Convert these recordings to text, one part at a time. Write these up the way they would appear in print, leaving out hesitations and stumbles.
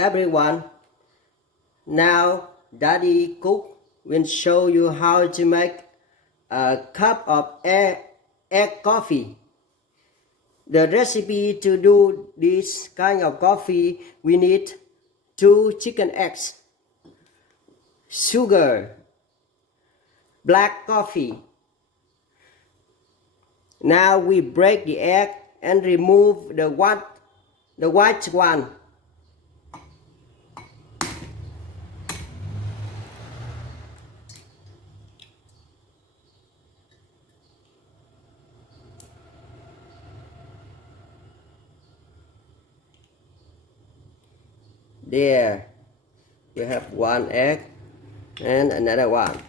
everyone. Now Daddy Cook will show you how to make a cup of egg coffee. The recipe to do this kind of coffee, we need 2 chicken eggs, sugar, black coffee. Now we break the egg and remove the white one. There, we have 1 egg and another one.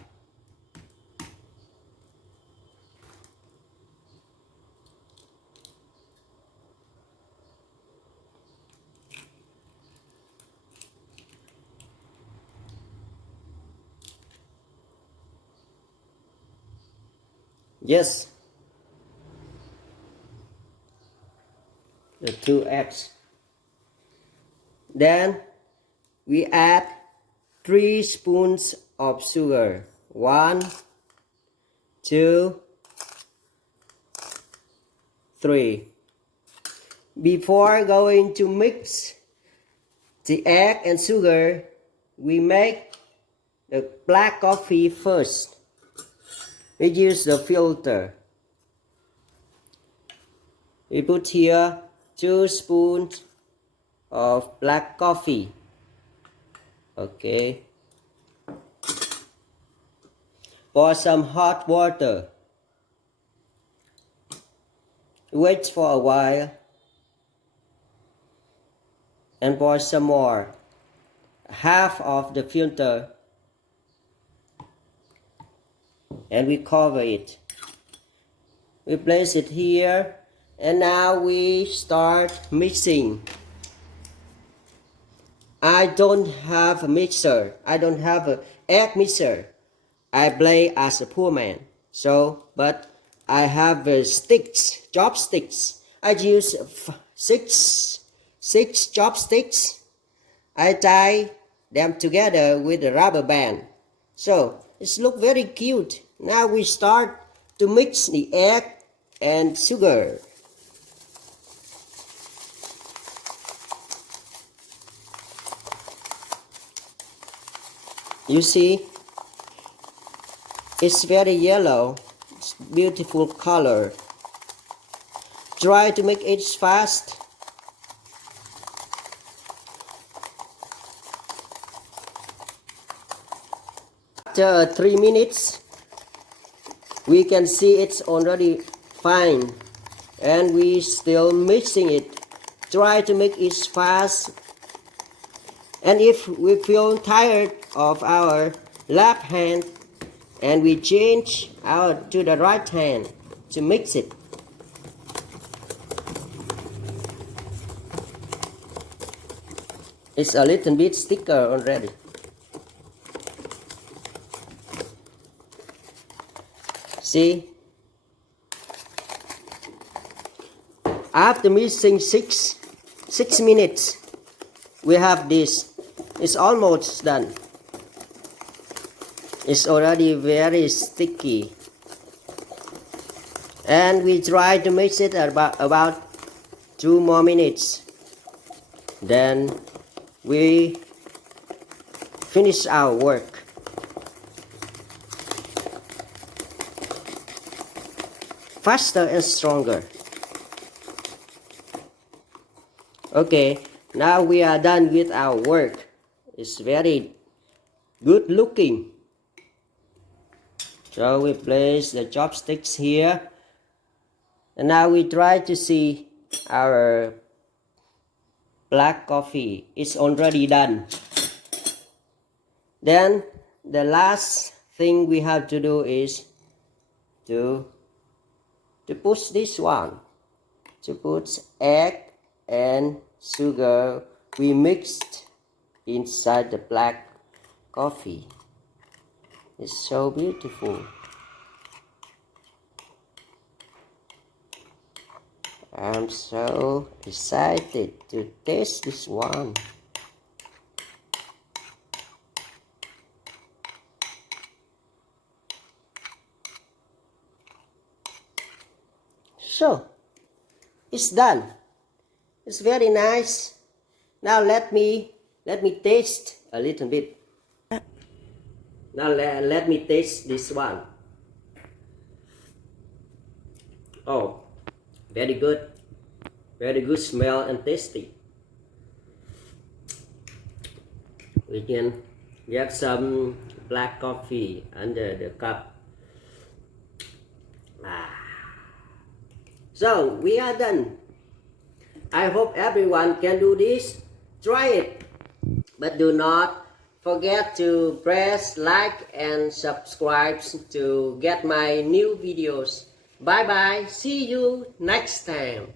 Yes, the 2 eggs. Then we add 3 spoons of sugar. 1, 2, 3. Before going to mix the egg and sugar, we make the black coffee first. We use the filter. We put here 2 spoons of black coffee. Okay. Pour some hot water. Wait for a while. And pour some more. Half of the filter. And we cover it. We place it here. And now we start mixing. I don't have a mixer. I don't have an egg mixer. I play as a poor man. But I have sticks, chopsticks. I use 6 chopsticks. I tie them together with a rubber band. So it looks very cute. Now we start to mix the egg and sugar. You see, it's very yellow. It's beautiful color. Try to make it fast. After 3 minutes, we can see it's already fine, and we still mixing it. Try to make it fast. And if we feel tired of our left hand, and we change to the right hand to mix it. It's a little bit thicker already. See? After mixing 6 minutes, we have this. It's almost done. It's already very sticky. And we try to mix it about 2 more minutes. Then we finish our work. Faster and stronger. Okay, now we are done with our work. It's very good looking. So we place the chopsticks here. And now we try to see our black coffee. It's already done. Then the last thing we have to do is to push this one. To put egg and sugar we mixed inside the black coffee. It's so beautiful. I'm so excited to taste this one. So, it's done. It's very nice. Now let me taste a little bit. Now let me taste this one. Oh, very good. Very good smell and tasty. We can get some black coffee under the cup. So we are done. I hope everyone can do this. Try it. But do not forget to press like and subscribe to get my new videos. Bye bye. See you next time.